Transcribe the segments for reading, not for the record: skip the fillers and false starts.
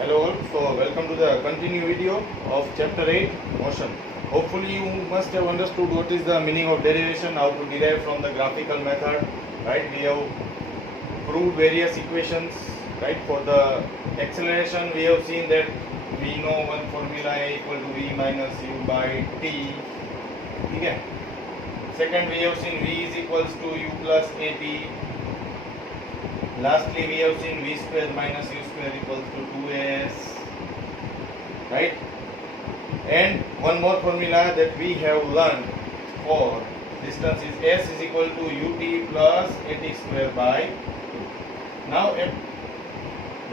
Hello all, so welcome to the continue video of chapter 8 motion. Hopefully you must have understood what is the meaning of derivation, how to derive from the graphical method, right? We have proved various equations, right? For the acceleration we have seen that we know one formula A equal to V minus U by T. Okay. Second we have seen V is equals to U plus AT. Lastly, we have seen V square minus U square equals to 2S, right? And one more formula that we have learned for distance is S is equal to UT plus AT square by 2. Now,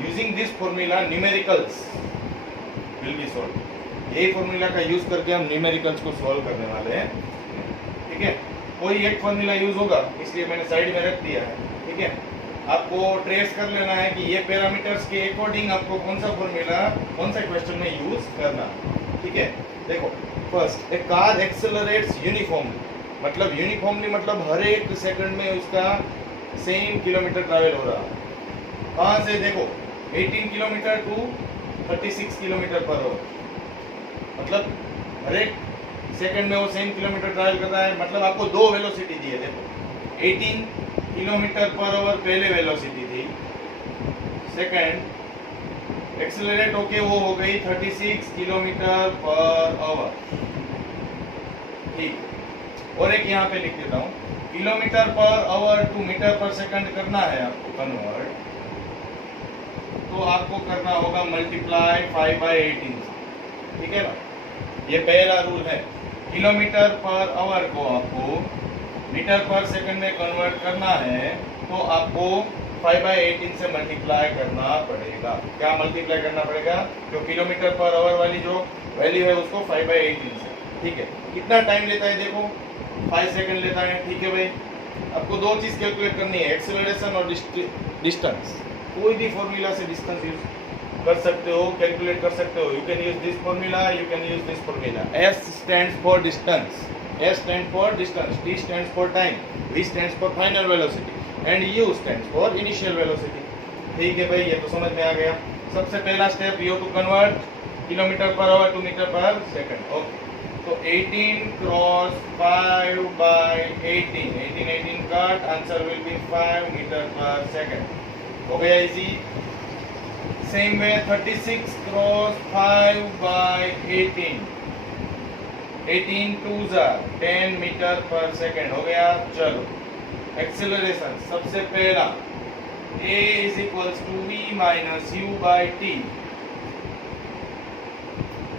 using this formula, numericals will be solved. यही formula का use करके हम numericals को solve करने वाले हैं, ठीक है? कोई एक formula use होगा, इसलिए मैंने साइड में रख दिया है, ठीक है? आपको ट्रेस कर लेना है कि ये पैरामीटर्स के अकॉर्डिंग आपको कौन सा फॉर्मूला कौन सा क्वेश्चन में यूज करना, ठीक है? देखो, first A car accelerates uniformly, मतलब यूनिफॉर्मली मतलब हर एक सेकंड में उसका सेम किलोमीटर ट्रैवल हो रहा है। कहाँ से? देखो, 18 kilometre to 36 kilometre per hour, मतलब हर एक सेकंड में वो सेम किलोमीटर ट्रैवल करता है। मतलब आपको दो वेलोसिटी दी है। देखो, 18 किलोमीटर पर आवर पहले वेलोसिटी थी, सेकंड एक्सेलरेट होके वो हो गई 36 किलोमीटर पर आवर, ठीक। और एक यहाँ पे लिख देता हूँ, kilometre per hour to metre per second करना है आपको कन्वर्ट, तो आपको करना होगा मल्टीप्लाई 5/18, ठीक है ना? ये पहला रूल है। किलोमीटर पर आवर को आपको मीटर पर सेकंड में कन्वर्ट करना है तो आपको 5/18 से मल्टीप्लाई करना पड़ेगा। क्या मल्टीप्लाई करना पड़ेगा? जो किलोमीटर पर आवर वाली जो वैल्यू है उसको 5/18 से, ठीक है? कितना टाइम लेता है? देखो, 5 सेकंड लेता है, ठीक है भाई। आपको दो चीज कैलकुलेट करनी है, एक्सेलरेशन और डिस्टेंस। कोई भी फॉर्मूला से डिस्टेंस यूज कर सकते हो, कैलकुलेट कर सकते हो। You can use this formula, you can use this formula. S stands for distance, S stands for distance, T stands for time, V stands for final velocity and U stands for initial velocity। ठीक है भाई, ये तो समझ में आ गया। सबसे पहला step, you to convert kilometre per hour to metre per second. Okay, तो 18 cross 5/18, 18 cut, answer will be 5 metre per second. हो गया easy. Same way 36 cross 5/18, 18 2s 10 metre per second हो गया। चलो, एक्सेलरेशन सबसे पहला a is equals to v minus u by T,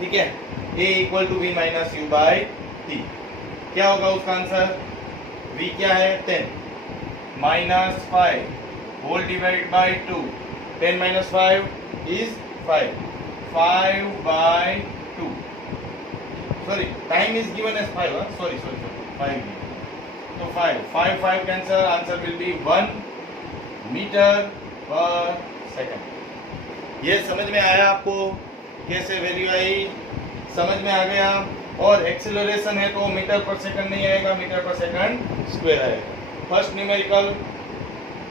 ठीक है? a equal to v minus u by T. क्या होगा उसका आंसर? v क्या है? 10 minus 5 whole divide by 2, 10 minus 5 is 5, 5/2। Sorry, time is given as 5, huh? Sorry, 5. So 5 cancel, answer will be 1 metre per second. ये समझ में आया आपको? कैसे वैल्यू आई? समझ में आ गया? और एक्सेलरेशन है तो मीटर पर सेकंड नहीं आएगा, मीटर पर सेकंड स्क्वायर आएगा। फर्स्ट न्यूमेरिकल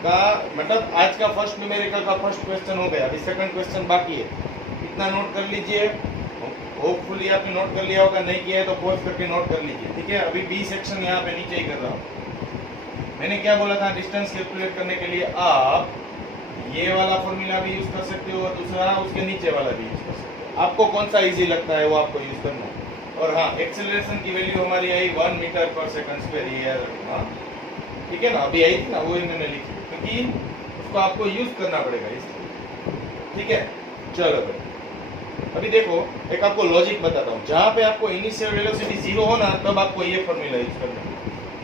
का मतलब आज का फर्स्ट न्यूमेरिकल का फर्स्ट क्वेश्चन हो गया। अभी सेकंड क्वेश्चन बाकी है, इतना नोट कर लीजिए। होपफुली आपने नोट कर लिया होगा, नहीं किया है तो पॉज करके नोट कर लीजिए, ठीक है? अभी बी सेक्शन यहाँ पे नीचे ही कर रहा हूँ। मैंने क्या बोला था? डिस्टेंस कैलकुलेट करने के लिए आप ये वाला फॉर्मूला भी यूज कर सकते हो और दूसरा उसके नीचे वाला भी यूज कर सकते हो। आपको कौन सा इजी लगता है वो आपको यूज करना है। और हाँ, एक्सेलरेशन की वैल्यू हमारी आई 1 मीटर पर सेकंड स्क्वायर, ये याद रखना, ठीक है ना? अभी आई थी ना, वो मैंने लिखी, क्योंकि उसको आपको यूज करना पड़ेगा इसलिए, ठीक है? चलो भाई, अभी देखो, एक आपको लॉजिक बताता हूँ। जहाँ पे आपको इनिशियल वेलोसिटी 0 हो ना, तब आपको ये फॉर्मूला यूज करना है।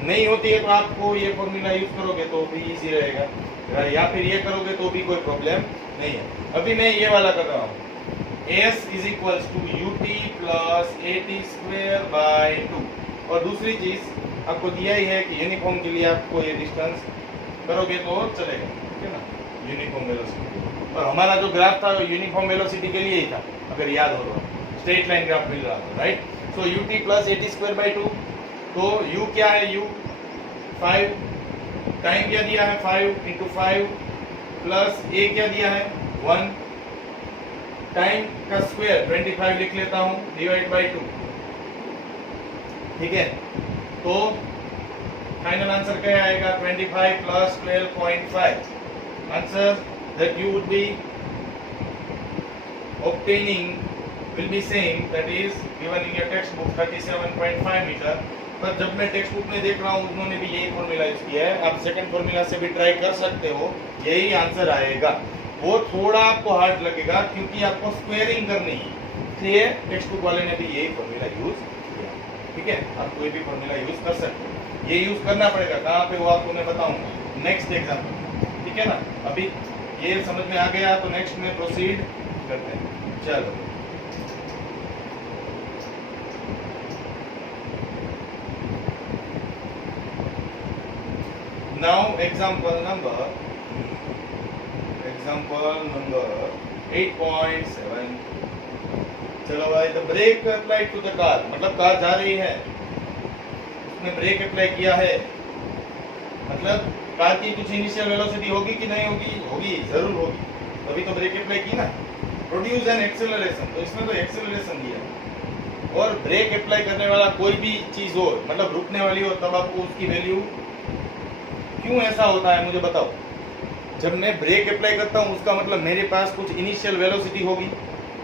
नहीं होती है तो आपको ये फॉर्मूला यूज करोगे तो भी इजी रहेगा, या फिर ये करोगे तो भी कोई प्रॉब्लम नहीं है। अभी मैं ये वाला कर रहा हूँ, S is equals to UT plus AT square by 2। और दूसरी चीज आपको दिया ही है कि यूनिफॉर्म के लिए आपको ये डिस्टेंस करोगे तो चलेगा, ठीक है ना? यूनिफॉर्म वेलोसिटी, और हमारा जो ग्राफ था यूनिफॉर्म वेलोसिटी के लिए ही था, अगर याद हो तो स्ट्रेट लाइन ग्राफ मिल रहा था, right? So UT plus AT square by 2। तो U क्या है? U 5, टाइम क्या दिया है? 5 × 5 प्लस A क्या दिया है? 1, टाइम का स्क्वायर 25 लिख लेता हूं डिवाइड बाय 2, ठीक है। तो फाइनल आंसर क्या आएगा 25 plus 12.5। Answer that you would be obtaining will be same, that is given in your textbook 37.5 metre. पर जब मैं टेक्स्ट बुक में देख रहा हूँ उन्होंने भी यही फॉर्मूला यूज किया है, आप सेकंड फॉर्मूला से भी ट्राई कर सकते हो, यही आंसर आएगा। वो थोड़ा आपको हार्ड लगेगा क्योंकि आपको स्क्वेयरिंग करनी है, इसलिए टेक्स्ट बुक वाले ने भी यही फॉर्मूला यूज किया, ठीक है। आप कोई भी फॉर्मूला यूज कर सकते हो, ये यूज करना पड़ेगा कहाँ पे वो आपको मैं बताऊंगा नेक्स्ट एग्जाम्पल, ठीक है ना। अभी ये समझ में आ गया तो नेक्स्ट में प्रोसीड करते हैं, चलो। Now example number 8.7। चलो भाई, the brake apply to the car, मतलब कार जा रही है, उसने ब्रेक अप्लाई किया है, मतलब कार की कुछ इनिशियल वेलोसिटी होगी कि नहीं होगी? होगी, जरूर होगी, तभी तो ब्रेक अप्लाई की ना। प्रोड्यूस एन एक्सेलरेशन, तो इसमें तो एक्सेलरेशन दिया, और ब्रेक अप्लाई करने वाला कोई भी चीज हो, मतलब रुकने वाली हो, तब आपको उसकी वैल्यू, क्यों ऐसा होता है मुझे बताओ। जब मैं ब्रेक अप्लाई करता हूँ उसका मतलब मेरे पास कुछ इनिशियल वेलोसिटी होगी,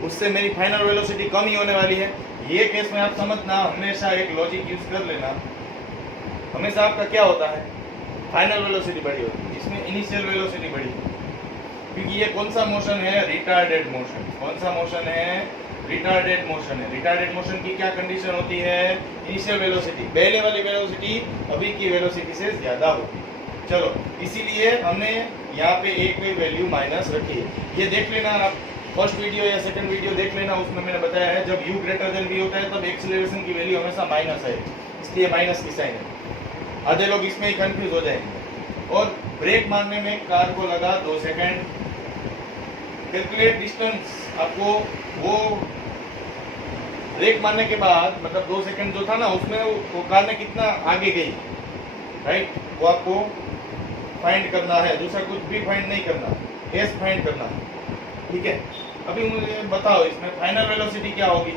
उससे मेरी फाइनल वेलोसिटी कम ही होने वाली है। ये केस में आप समझना, हमेशा एक लॉजिक यूज कर लेना, हमेशा आपका क्या होता है, फाइनल वेलोसिटी बड़ी होती है, इसमें इनिशियल वेलोसिटी बड़ी है, क्योंकि ये कौन सा मोशन है, रिटार्डेड मोशन। कौन सा मोशन है, रिटार्डेड मोशन है। रिटार्डेड मोशन की क्या कंडीशन होती है, इनिशियल वेलोसिटी पहले वाली वेलोसिटी अभी की वेलोसिटी से ज्यादा होती है। चलो, इसीलिए हमने यहाँ पे एक वैल्यू माइनस रखी है। ये देख लेना आप, फर्स्ट वीडियो या सेकंड वीडियो देख लेना, उसमें मैंने बताया है जब u ग्रेटर देन v होता है तब एक्सीलरेशन की वैल्यू हमेशा माइनस है, इसलिए माइनस की साइन है। आधे लोग इसमें ही कंफ्यूज हो जाएंगे। और ब्रेक मारने में कार को लगा 2 सेकंड, कैलकुलेट डिस्टेंस, आपको वो ब्रेक मारने के बाद मतलब 2 सेकंड जो था ना, उसमें वो कार ने कितना आगे गई, राइट, वो आपको फाइंड करना है, दूसरा कुछ भी फाइंड नहीं करना, एस फाइंड करना है, ठीक है। अभी मुझे बताओ इसमें फाइनल वेलोसिटी क्या होगी,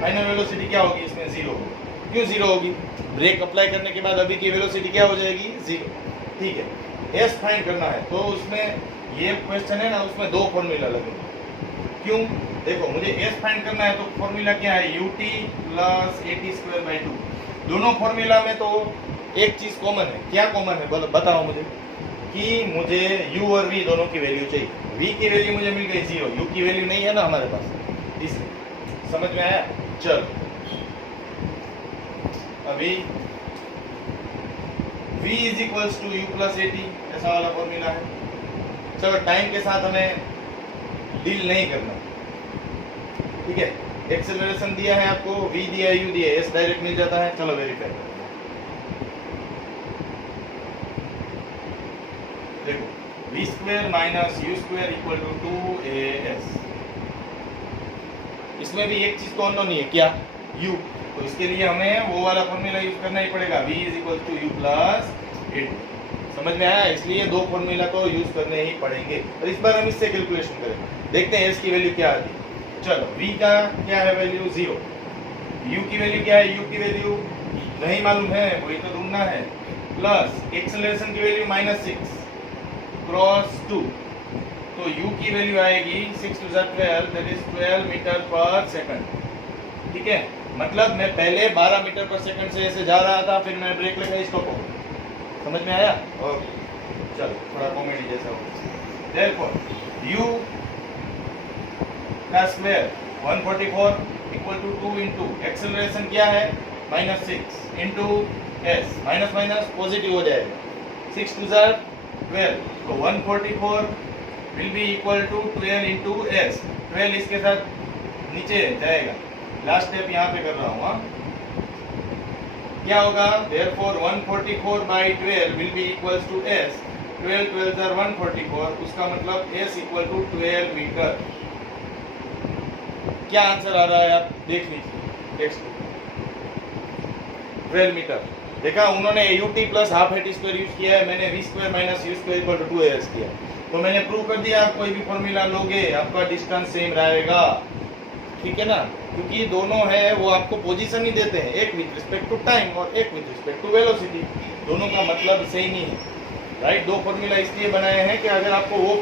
फाइनल वेलोसिटी क्या होगी इसमें, 0 होगी। क्यों 0 होगी, ब्रेक अप्लाई करने के बाद अभी की वेलोसिटी क्या हो जाएगी, 0, ठीक है। एस फाइंड करना है, तो उसमें ये क्वेश्चन है ना, उसमें 2 फॉर्मूला लगेंगे। क्यों, देखो मुझे एस फाइंड करना है तो फॉर्मूला क्या है, ut प्लस at²/2। दोनों फॉर्मूला में तो एक चीज कॉमन है, क्या कॉमन है बोलो, बताओ मुझे, कि मुझे u और v दोनों की वैल्यू चाहिए। v की वैल्यू मुझे मिल गई 0, u की वैल्यू नहीं है ना हमारे पास, इसलिए समझ में आया। चल अभी v is equals to u plus at, ऐसा वाला फॉर्मूला है। चलो टाइम के साथ हमें डील नहीं करना, ठीक है। एक्सेलरेशन दिया है आपको, v दिया है, u दिया है, s डायरेक्ट मिल जाता है। चलो वेरीफाई करते हैं। देखो v² minus u² equal to 2as। इसमें भी एक चीज कौन नहीं है, क्या, u, तो इसके लिए हमें वो वाला फॉर्मूला यूज करना ही पड़ेगा, v is equal to u plus at। समझ में आया, इसलिए 2 फॉर्मूला तो यूज करने ही पड़ेंगे। और इस बार हम इससे कैलकुलेशन करेंगे, देखते हैं s की वैल्यू क्या आती है। चलो v का क्या है वैल्यू, 0, u की वैल्यू क्या है, u की वैल्यू नहीं मालूम है, वही तो ढूंढना है, प्लस एक्सेलरेशन की वैल्यू -6 क्रॉस 2, तो u की वैल्यू आएगी 6 to 12, that is 12 metre per second, ठीक है। मतलब मैं पहले 12 मीटर पर सेकंड से ऐसे जा रहा था, फिर मैं ब्रेक लगा, स्टॉप हो गया। समझ में आया, ओके। चलो थोड़ा कॉमेडी जैसा हो। देयरफॉर u का square 144 equal to 2 into acceleration क्या है, -6 into s, minus minus positive हो जाएगा, 6 to 12, तो 144 will be equal to 12 into S. 12 इसके साथ नीचे जाएगा, लास्ट स्टेप यहाँ पे कर रहा हूँ, क्या होगा, therefore 144/12 will be equals to s, 12 12 are 144, उसका मतलब s इक्वल टू 12 मीटर। क्या आंसर आ रहा है आप देख लीजिए टेक्स्ट बुक, 12 मीटर। देखा, उन्होंने ut plus half at square use किया है, मैंने v square minus u square equal to 2as किया। तो मैंने प्रूव कर दिया, आप कोई भी फॉर्मूला लोगे आपका डिस्टेंस सेम रहेगा, ठीक है ना, क्योंकि ये दोनों है वो आपको पोजीशन ही देते हैं, एक विथ रिस्पेक्ट टू टाइम और एक विथ रिस्पेक्ट टू वेलोसिटी, दोनों का मतलब सेम ही है, राइट। दो फॉर्मूला इसलिए बनाए हैं कि अगर आपको वो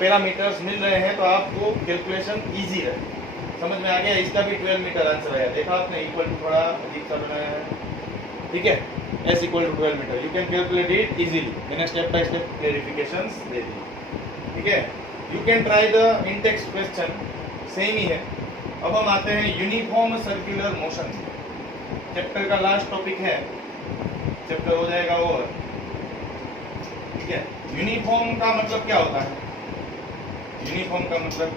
पैरामीटर्स मिल रहे हैं तो आपको कैलकुलेशन इजी रहे। समझ में आ गया? इसका भी 12 मीटर आंसर आया, देखा आपने, इक्वल टू थोड़ा अजीब सा बनाया है, ठीक है, s equal to 12 metre, you can calculate it easily, मैंने स्टेप बाय स्टेप क्लेरिफिकेशंस दे दी, ठीक है। You can try the in text question, same ही है। अब हम आते हैं यूनिफॉर्म सर्कुलर मोशन, चैप्टर का लास्ट टॉपिक है, चैप्टर हो जाएगा ओवर, ठीक है। यूनिफॉर्म का मतलब क्या होता है? यूनिफॉर्म का मतलब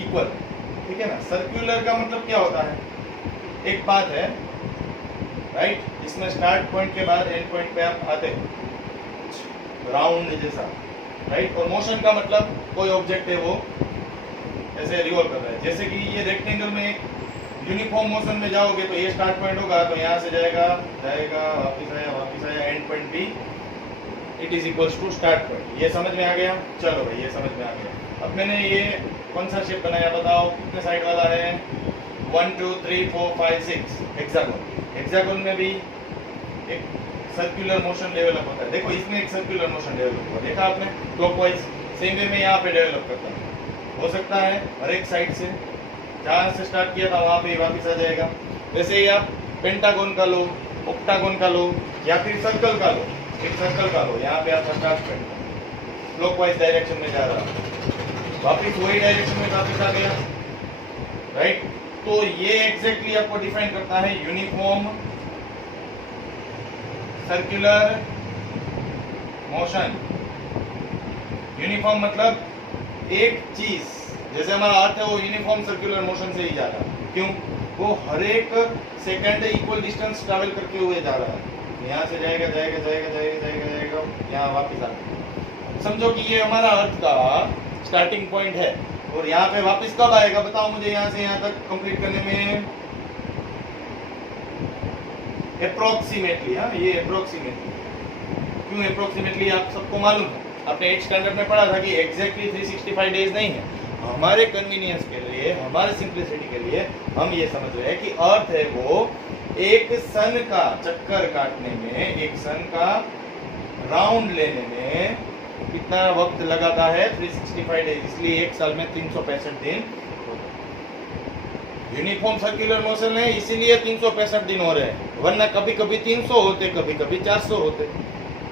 इक्वल, ठीक है ना। सर्कुलर का मतलब क्या होता है? एक बात है, राइट, इसमें स्टार्ट पॉइंट के बाद एंड पॉइंट पे आप आते हैं राउंड जैसा, राइट। और मोशन का मतलब कोई ऑब्जेक्ट है वो ऐसे रिवॉल्व कर रहा है, जैसे कि ये रेक्टेंगल में एक यूनिफॉर्म मोशन में जाओगे तो ये स्टार्ट पॉइंट होगा, तो यहाँ से जाएगा जाएगा वापस आया एंड पॉइंट भी, it is equals to start point. ये समझ में आ गया? चलो भाई, ये समझ में आ गया। अब मैंने ये कौन सा शेप बनाया बताओ, कितने साइड वाला है? 1 2 3 4 5 6 हेक्सागोन। हेक्सागोन में भी एक सर्कुलर मोशन डेवलप होता है, देखो इसमें एक सर्कुलर मोशन डेवलप हुआ, देखा आपने, क्लॉकवाइज। सेम वे में यहाँ पे डेवलप करता है, हो सकता है हर एक साइड से, जहाँ से स्टार्ट किया था वहाँ पे वापस आ जाएगा। वैसे ही आप पेंटागोन का लो, ऑक्टागोन का लो, या फिर सर्कल का लो, एक सर्कल का लो, यहाँ पे आपका स्टार्ट पॉइंट क्लॉकवाइज डायरेक्शन में जा रहा है, वापस वही डायरेक्शन में वापस आ गया, राइट। तो ये एग्जैक्टली आपको डिफाइन करता है यूनिफॉर्म सर्कुलर मोशन। यूनिफॉर्म मतलब एक चीज, जैसे हमारा अर्थ है वो यूनिफॉर्म सर्कुलर मोशन से ही जा रहा है, क्यों? वो हर एक सेकंड इक्वल डिस्टेंस ट्रैवल करते हुए जा रहा है, यहाँ से जाएगा जाएगा जाएगा जाएगा जाएगा जाएगा, यहाँ वापस आ गया। समझो कि ये हमारा अर्थ का स्टार्टिंग पॉइंट है, और यहाँ पे वापस कब आएगा बताओ मुझे? यहाँ से यहाँ तक कंप्लीट करने में अप्रोक्सीमेटली, हाँ ये अप्रोक्सीमेटली, क्यों अप्रोक्सीमेटली? आप सबको मालूम है, आपने 8th स्टैंडर्ड में पढ़ा था कि एग्जैक्टली 365 डेज नहीं है। हमारे कन्वीनियंस के लिए, हमारे सिंप्लिसिटी के लिए हम ये समझ रहे हैं कि अर्थ है वो एक सन का चक्कर काटने में, एक सन का राउंड लेने में कितना वक्त लगाता है? 365 डेज, इसलिए एक साल में 365 दिन। यूनिफॉर्म सर्कुलर मोशन है इसीलिए 365 दिन हो रहे हैं, वरना कभी कभी 300 होते, कभी कभी 400 होते,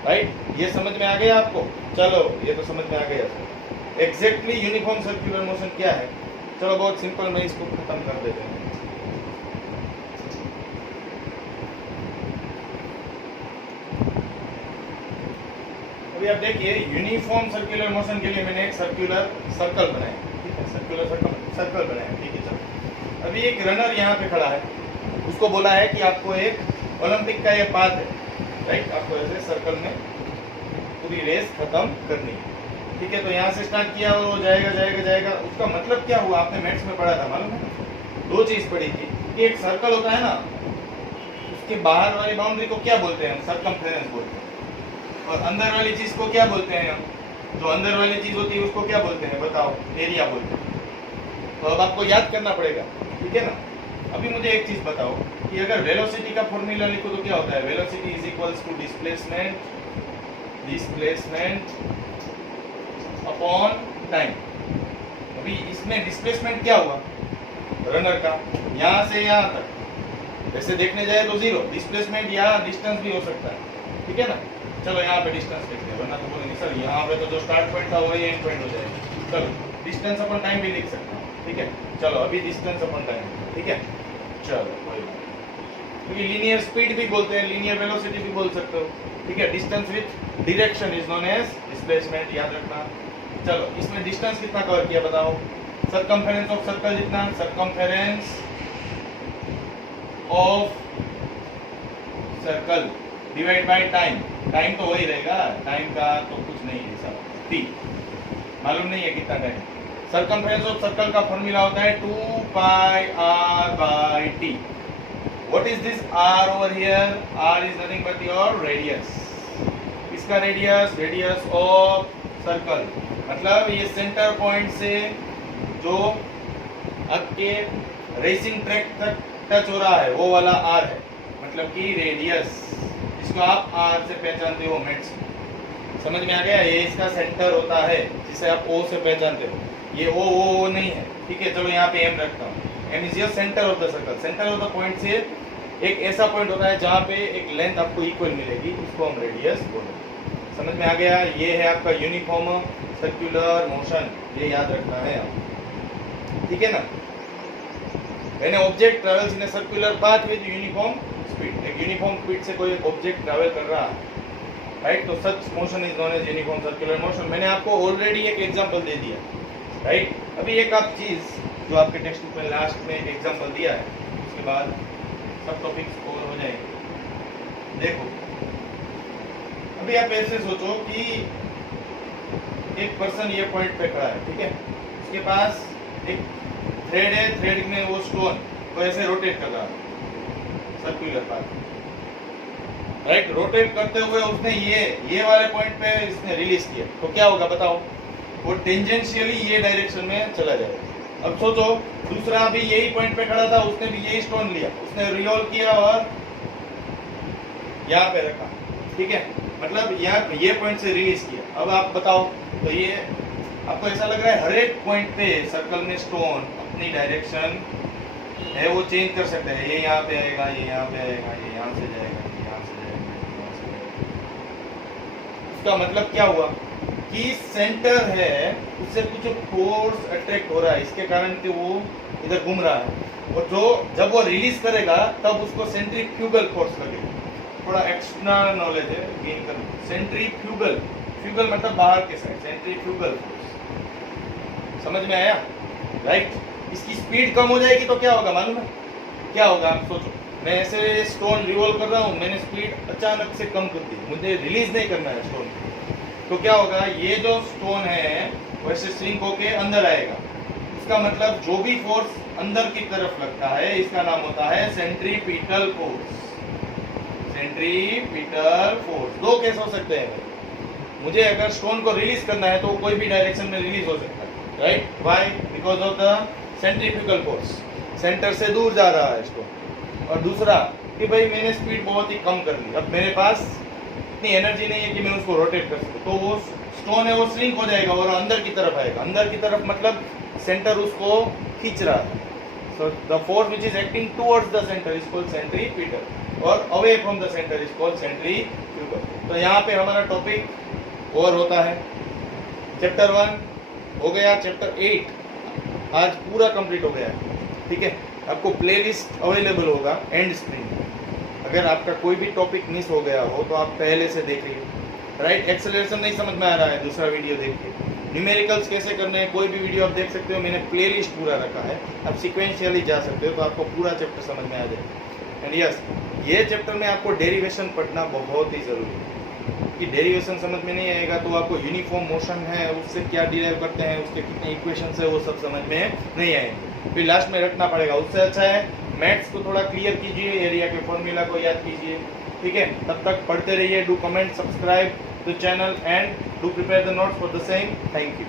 राइट। ये समझ में आ गया आपको? चलो ये तो समझ में आ गया। एग्जैक्टली यूनिफॉर्म सर्कुलर मोशन क्या है? चलो बहुत सिंपल, मैं इसको खत्म कर देते हैं। अभी आप देखिए, यूनिफॉर्म सर्कुलर मोशन के लिए मैंने एक सर्कुलर सर्कल बनाया, ठीक है, सर्कुलर सर्कल बनाया, ठीक है। चलो अभी एक रनर यहाँ पे खड़ा है, उसको बोला है कि आपको एक ओलंपिक का ये पाथ है, राइट, आपको ऐसे सर्कल में पूरी रेस खत्म करनी है, ठीक है। तो यहाँ से स्टार्ट किया, वो जाएगा जाएगा जाएगा, उसका मतलब क्या हुआ? आपने मैथ्स में पढ़ा था, मालूम है? दो चीज पढ़ी थी कि एक सर्कल होता है ना, उसके बाहर वाली बाउंड्री को क्या बोलते हैं? सर्कमफेरेंस बोलते हैं, और अंदर वाली चीज को क्या बोलते हैं हम? जो अंदर वाली चीज होती है उसको क्या बोलते हैं बताओ? एरिया बोलते हैं। तो अब आपको याद करना पड़ेगा, ठीक है ना। अभी मुझे एक चीज बताओ कि अगर वेलोसिटी का फॉर्मूला लिखो तो क्या होता है? Velocity is equals to displacement upon time. अभी इसमें डिस्प्लेसमेंट क्या हुआ रनर का? यहाँ से यहाँ तक, वैसे देखने जाए तो 0, डिस्प्लेसमेंट या डिस्टेंस भी हो सकता है, ठीक है ना। चलो यहाँ पे डिस्टेंस लिखते हैं, वरना तो बोलेंगे सर यहाँ पे तो जो स्टार्ट पॉइंट था वही एंड पॉइंट हो जाएगा। चलो डिस्टेंस अपॉन टाइम भी लिख सकते हैं, ठीक है। चलो अभी डिस्टेंस अपॉन टाइम, ठीक है। चलो कोई बात, क्योंकि लीनियर स्पीड भी बोलते हैं, लीनियर वेलोसिटी भी बोल सकते हो, ठीक है। Distance with direction is known as displacement, याद रखना। चलो इसमें डिस्टेंस कितना कवर किया बताओ? सर्कमफेरेंस ऑफ सर्कल जितना, circumference of circle divide by time. Time तो वही रहेगा, टाइम का तो कुछ नहीं है सब, टी मालूम नहीं है कितना टाइम। सर्कमफेरेंस ऑफ सर्कल का फॉर्मूला होता है 2 pi r by t। What is this r over here? R is nothing but your radius. इसका रेडियस ऑफ सर्कल, मतलब ये सेंटर पॉइंट से जो आपके रेसिंग ट्रैक तक टच हो रहा है वो वाला r है, मतलब कि रेडियस, इसको आप r से पहचानते हो मेट्स। समझ में आ गया? ये इसका सेंटर होता है जिसे आप o से पहचानते हो, ये o नहीं है, ठीक है। चलो यहाँ पे m रखता हूँ, m is your centre of the circle. Centre of the point से एक ऐसा पॉइंट होता है जहाँ पे एक लेंथ आपको इक्वल मिलेगी, उसको हम रेडियस बोलेंगे। समझ में आ गया? ये है आपका यूनिफॉर्म सर्कुलर मोशन, ये याद रखना है आप, ठीक है ना। When an object travels in a circular path with uniform speed, एक यूनिफॉर्म स्पीड से कोई ऑब्जेक्ट ट्रैवल कर रहा है, राइट, तो such motion is known as uniform circular motion. मैंने आपको ऑलरेडी एक एग्जांपल दे दिया, राइट। अभी एक आप चीज जो आपके टेक्स्ट बुक में लास्ट में एक एग्जांपल दिया है, उसके बाद सब टॉपिक्स कवर हो जाएंगे। देखो, अभी आप ऐसे सोचो कि एक पर्सन ये पॉइंट पे खड़ा है, ठीक है, उसके पास एक थ्रेड है, थ्रेड में वो स्टोन को ऐसे रोटेट कर रहा है सर्कुलर पाथ, राइट। रोटेट करते हुए उसने ये वाले पॉइंट पे इसने रिलीज किया, तो क्या होगा बताओ? वो टेंजेंशियली ये डायरेक्शन में चला जाएगा। अब सोचो दूसरा भी यही पॉइंट पे खड़ा था, उसने भी यही स्टोन लिया, उसने रिवॉल्व किया और यहाँ पे रखा, ठीक है, मतलब यहाँ ये पॉइंट से रिलीज किया। अब आप बताओ, तो ये आपको ऐसा लग रहा है हर एक पॉइंट पे सर्कल में स्टोन अपनी डायरेक्शन है वो चेंज कर सकते हैं, ये यहाँ पे आएगा, ये यहाँ पे आएगा, ये यहाँ से जाएगा, ये यहाँ से जाएगा, ये यहाँ से जाएगा। उसका मतलब क्या हुआ कि सेंटर है उससे कुछ फोर्स अट्रैक्ट हो रहा है, इसके कारण कि वो इधर घूम रहा है, और जो जब वो रिलीज करेगा तब उसको सेंट्रीफ्यूगल फोर्स लगेगा। थोड़ा एक्स्ट्रा नॉलेज है गेन कर, सेंट्रीफ्यूगल, फ्यूगल मतलब बाहर के साइड, सेंट्रीफ्यूगल फोर्स। समझ में आया? राइट। इसकी स्पीड कम हो जाएगी तो क्या होगा मालूम है? क्या होगा आप सोचो, मैं ऐसे स्टोन रिवॉल्व कर रहा हूँ, मैंने स्पीड अचानक से कम कर दी, मुझे रिलीज नहीं करना है स्टोन, तो क्या होगा? ये जो स्टोन है वैसे श्रिंक होके अंदर आएगा। इसका मतलब जो भी फोर्स अंदर की तरफ लगता है इसका नाम होता है सेंट्रीपिटल फोर्स। सेंट्रीपिटल फोर्स दो केस हो सकते हैं। मुझे अगर स्टोन को रिलीज करना है तो कोई भी डायरेक्शन में रिलीज हो सकता है, right. Why? Because of the centrifugal force, centre से दूर जा रहा है स्टोन। और दूसरा कि भाई मैंने स्पीड बहुत ही कम कर ली, अब मेरे पास इतनी एनर्जी नहीं है कि मैं उसको रोटेट कर सकूं, तो वो स्टोन है वो श्रिंक हो जाएगा और अंदर की तरफ आएगा। अंदर की तरफ मतलब सेंटर उसको खींच रहा है, so the force which is acting towards the centre is called centripetal और away from the centre is called centrifugal. तो यहाँ पे हमारा टॉपिक ओवर होता है। चैप्टर 1 हो गया, चैप्टर 8 आज पूरा कंप्लीट हो गया है, ठीक है। आपको प्लेलिस्ट अवेलेबल होगा एंड स्क्रीन में, अगर आपका कोई भी टॉपिक मिस हो गया हो तो आप पहले से देखिए, राइट। एक्सेलरेशन नहीं समझ में आ रहा है, दूसरा वीडियो देखिए। न्यूमेरिकल्स कैसे करने हैं कोई भी वीडियो आप देख सकते हो, मैंने प्लेलिस्ट पूरा रखा है, आप सीक्वेंशियली जा सकते हो तो आपको पूरा चैप्टर समझ में आ जाएगा। एंड यस, ये चैप्टर में आपको डेरिवेशन पढ़ना बहुत ही जरूरी है, कि डेरिवेशन समझ में नहीं आएगा तो आपको यूनिफॉर्म मोशन है उससे क्या डिराइव करते हैं, उसके कितने इक्वेशंस है वो सब समझ में नहीं आएंगे, फिर लास्ट में रखना पड़ेगा। उससे अच्छा है मैथ्स को थोड़ा क्लियर कीजिए, एरिया के फॉर्मूला को याद कीजिए, ठीक है। तब तक पढ़ते रहिए। Do comment, subscribe the channel and do prepare the notes for the same. Thank you.